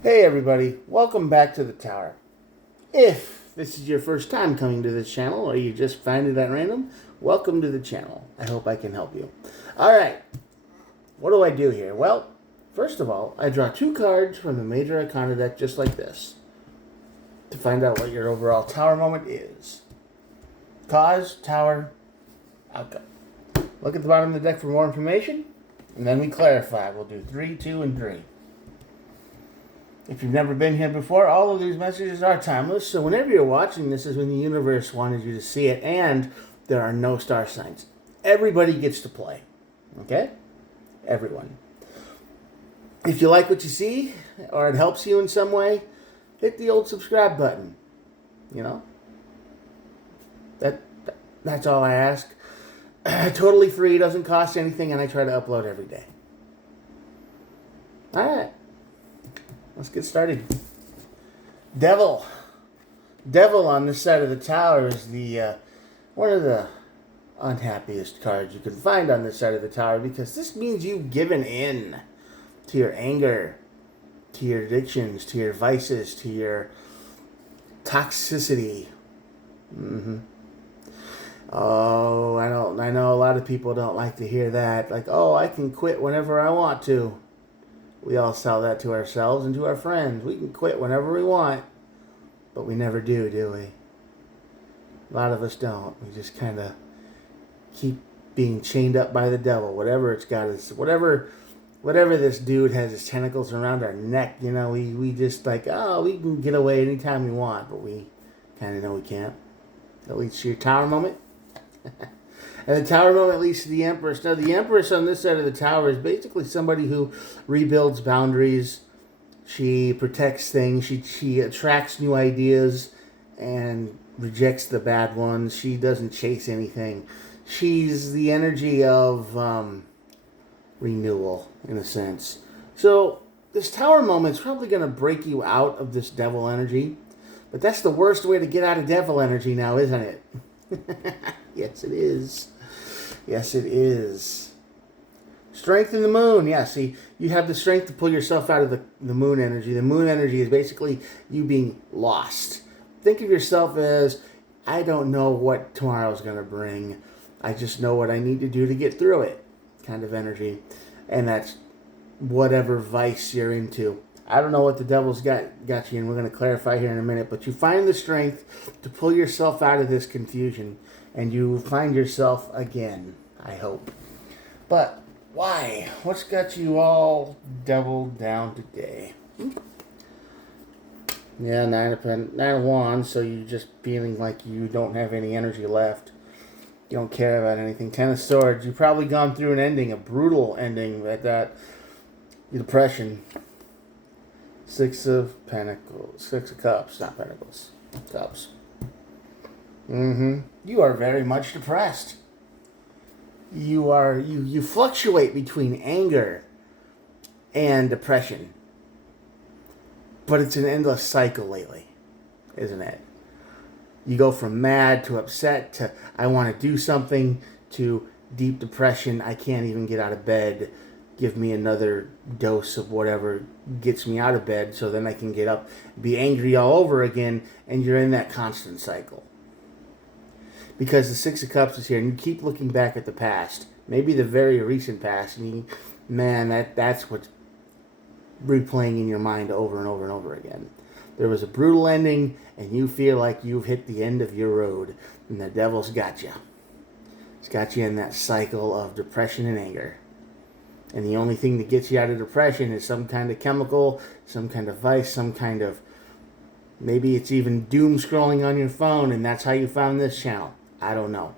Hey everybody, welcome back to the tower. If this is your first time coming to this channel or you just find it at random, welcome to the channel. I hope I can help you. Alright, what do I do here? Well, first of all, I draw two cards from the Major Arcana deck just like this to find out what your overall tower moment is. Cause, tower, outcome. Look at the bottom of the deck for more information, and then we clarify. We'll do 3, 2, and 3. If you've never been here before, all of these messages are timeless, so whenever you're watching this is when the universe wanted you to see it, and there are no star signs. Everybody gets to play. Okay? Everyone. If you like what you see, or it helps you in some way, hit the old subscribe button. You know? That's all I ask. Totally free, doesn't cost anything, and I try to upload every day. Alright. Let's get started. Devil. Devil on this side of the tower is the one of the unhappiest cards you can find on this side of the tower, because this means you've given in to your anger, to your addictions, to your vices, to your toxicity. Oh, I know a lot of people don't like to hear that. Like, oh, I can quit whenever I want to. We all sell that to ourselves and to our friends. We can quit whenever we want. But we never do we? A lot of us don't. We just kind of keep being chained up by the devil. Whatever it's got is... Whatever this dude has his tentacles around our neck, you know, we just like, oh, we can get away anytime we want. But we kind of know we can't. That leads to your tower moment. And the tower moment leads to the Empress. Now, the Empress on this side of the tower is basically somebody who rebuilds boundaries. She protects things. She attracts new ideas and rejects the bad ones. She doesn't chase anything. She's the energy of renewal, in a sense. So, this tower moment's probably going to break you out of this devil energy. But that's the worst way to get out of devil energy now, isn't it? Yes, it is. Yes, it is. Strength in the moon. Yeah, see, you have the strength to pull yourself out of the moon energy. The moon energy is basically you being lost. Think of yourself as, I don't know what tomorrow's going to bring. I just know what I need to do to get through it, kind of energy. And that's whatever vice you're into. I don't know what the devil's got you, and we're going to clarify here in a minute, but you find the strength to pull yourself out of this confusion, and you find yourself again, I hope. But why? What's got you all deviled down today? Yeah, nine of wands, so you're just feeling like you don't have any energy left. You don't care about anything. Ten of swords. You've probably gone through an ending, a brutal ending at that. Depression. Six of pentacles. Six of cups, not pentacles. Cups. You are very much depressed. You fluctuate between anger and depression. But it's an endless cycle lately, isn't it? You go from mad to upset to I want to do something to deep depression. I can't even get out of bed. Give me another dose of whatever gets me out of bed so then I can get up, be angry all over again, and you're in that constant cycle. Because the Six of Cups is here, and you keep looking back at the past, maybe the very recent past, and that's what's replaying in your mind over and over and over again. There was a brutal ending, and you feel like you've hit the end of your road, and the devil's got you. It's got you in that cycle of depression and anger. And the only thing that gets you out of depression is some kind of chemical, some kind of vice, some kind of... Maybe it's even doom scrolling on your phone, and that's how you found this channel. I don't know.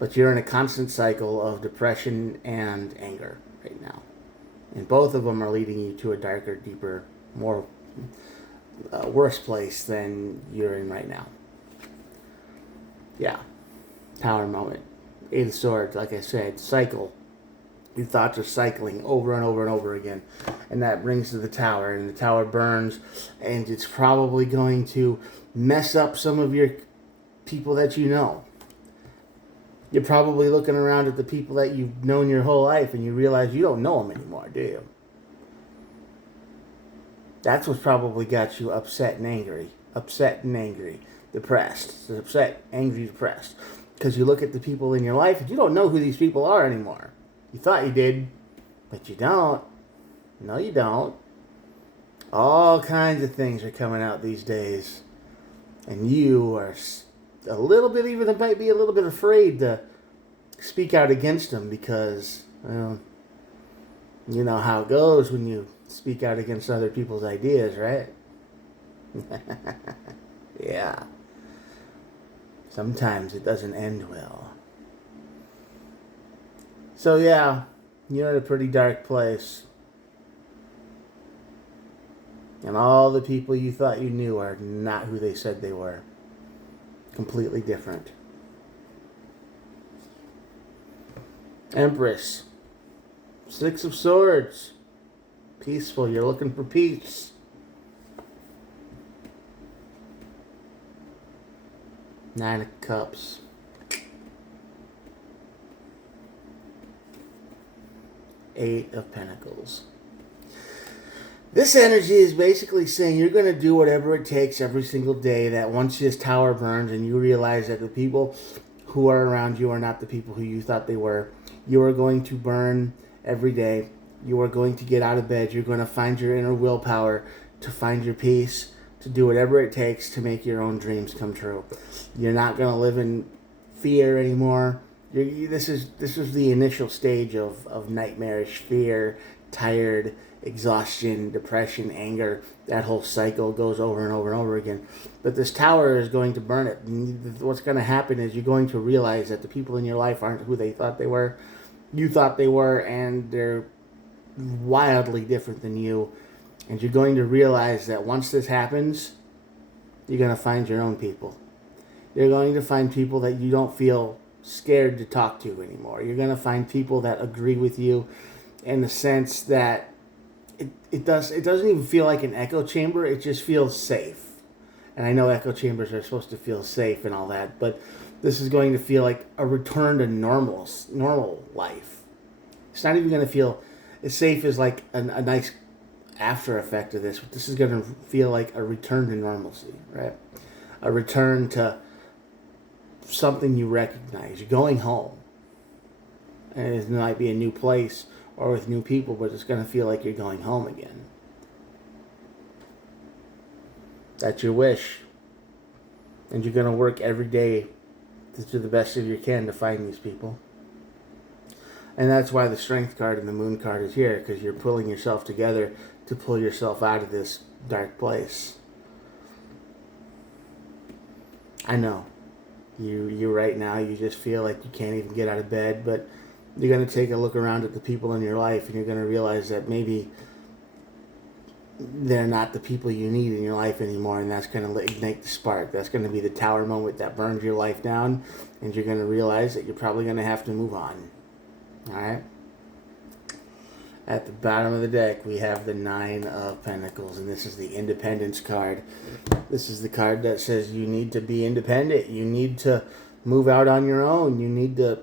But you're in a constant cycle of depression and anger right now. And both of them are leading you to a darker, deeper, more worse place than you're in right now. Yeah. Tower moment. Eight of Swords, like I said, cycle. Your thoughts are cycling over and over and over again. And that brings to the tower. And the tower burns. And it's probably going to mess up some of your people that you know. You're probably looking around at the people that you've known your whole life. And you realize you don't know them anymore, do you? That's what's probably got you upset and angry. Upset and angry. Depressed. Upset, angry, depressed. Because you look at the people in your life and you don't know who these people are anymore. You thought you did, but you don't. No, you don't. All kinds of things are coming out these days. And you are a little bit, even might be a little bit afraid to speak out against them because, well, you know how it goes when you speak out against other people's ideas, right? Yeah. Sometimes it doesn't end well. So yeah, you're in a pretty dark place. And all the people you thought you knew are not who they said they were. Completely different. Empress. Six of Swords. Peaceful. You're looking for peace. Nine of Cups. Eight of Pentacles. This energy is basically saying you're going to do whatever it takes every single day, that once this tower burns and you realize that the people who are around you are not the people who you thought they were, you are going to burn every day. You are going to get out of bed. You're going to find your inner willpower to find your peace, to do whatever it takes to make your own dreams come true. You're not going to live in fear anymore. This is the initial stage of nightmarish fear, tired, exhaustion, depression, anger. That whole cycle goes over and over and over again. But this tower is going to burn it. And what's going to happen is you're going to realize that the people in your life aren't who they thought they were. You thought they were, and they're wildly different than you. And you're going to realize that once this happens, you're going to find your own people. You're going to find people that you don't feel scared to talk to anymore. You're going to find people that agree with you in the sense that it doesn't even feel like an echo chamber. It just feels safe. And I know echo chambers are supposed to feel safe and all that, but this is going to feel like a return to normal life. It's not even going to feel as safe as like a nice after effect of this. But this is going to feel like a return to normalcy, right? A return to something you recognize. You're going home. And it might be a new place or with new people, but it's going to feel like you're going home again. That's your wish. And you're going to work every day to do the best of you can to find these people. And that's why the Strength card and the Moon card is here, because you're pulling yourself together to pull yourself out of this dark place. I know. You right now, you just feel like you can't even get out of bed, but you're going to take a look around at the people in your life and you're going to realize that maybe they're not the people you need in your life anymore, and that's going to ignite the spark. That's going to be the tower moment that burns your life down, and you're going to realize that you're probably going to have to move on. Alright? At the bottom of the deck, we have the Nine of Pentacles, and this is the Independence card. This is the card that says you need to be independent. You need to move out on your own. You need to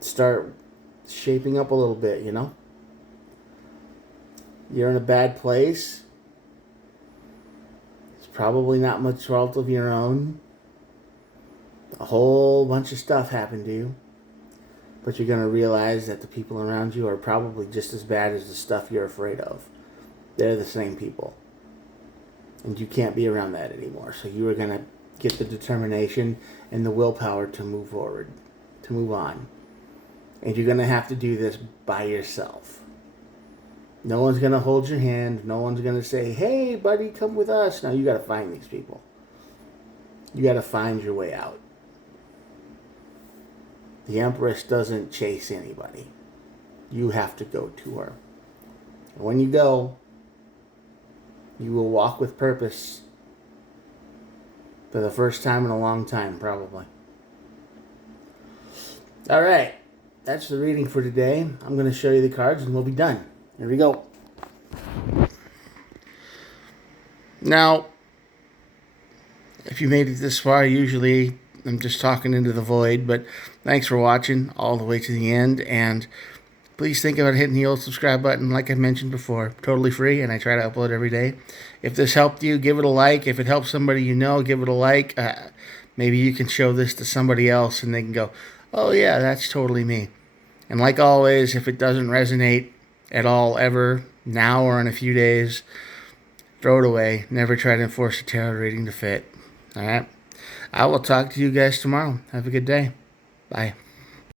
start shaping up a little bit, you know? You're in a bad place. It's probably not much fault of your own. A whole bunch of stuff happened to you. But you're going to realize that the people around you are probably just as bad as the stuff you're afraid of. They're the same people. And you can't be around that anymore. So you are going to get the determination and the willpower to move forward, to move on. And you're going to have to do this by yourself. No one's going to hold your hand. No one's going to say, hey, buddy, come with us. No, you got to find these people. You got to find your way out. The Empress doesn't chase anybody. You have to go to her. And when you go, you will walk with purpose for the first time in a long time, probably. All right. That's the reading for today. I'm going to show you the cards and we'll be done. Here we go. Now, if you made it this far, usually I'm just talking into the void, but thanks for watching all the way to the end, and please think about hitting the old subscribe button. Like I mentioned before, totally free, and I try to upload every day. If this helped you, give it a like. If it helps somebody you know, give it a like. Maybe you can show this to somebody else, and they can go, oh yeah, that's totally me. And like always, if it doesn't resonate at all ever, now or in a few days, throw it away. Never try to enforce a tarot reading to fit. All right? I will talk to you guys tomorrow. Have a good day. Bye.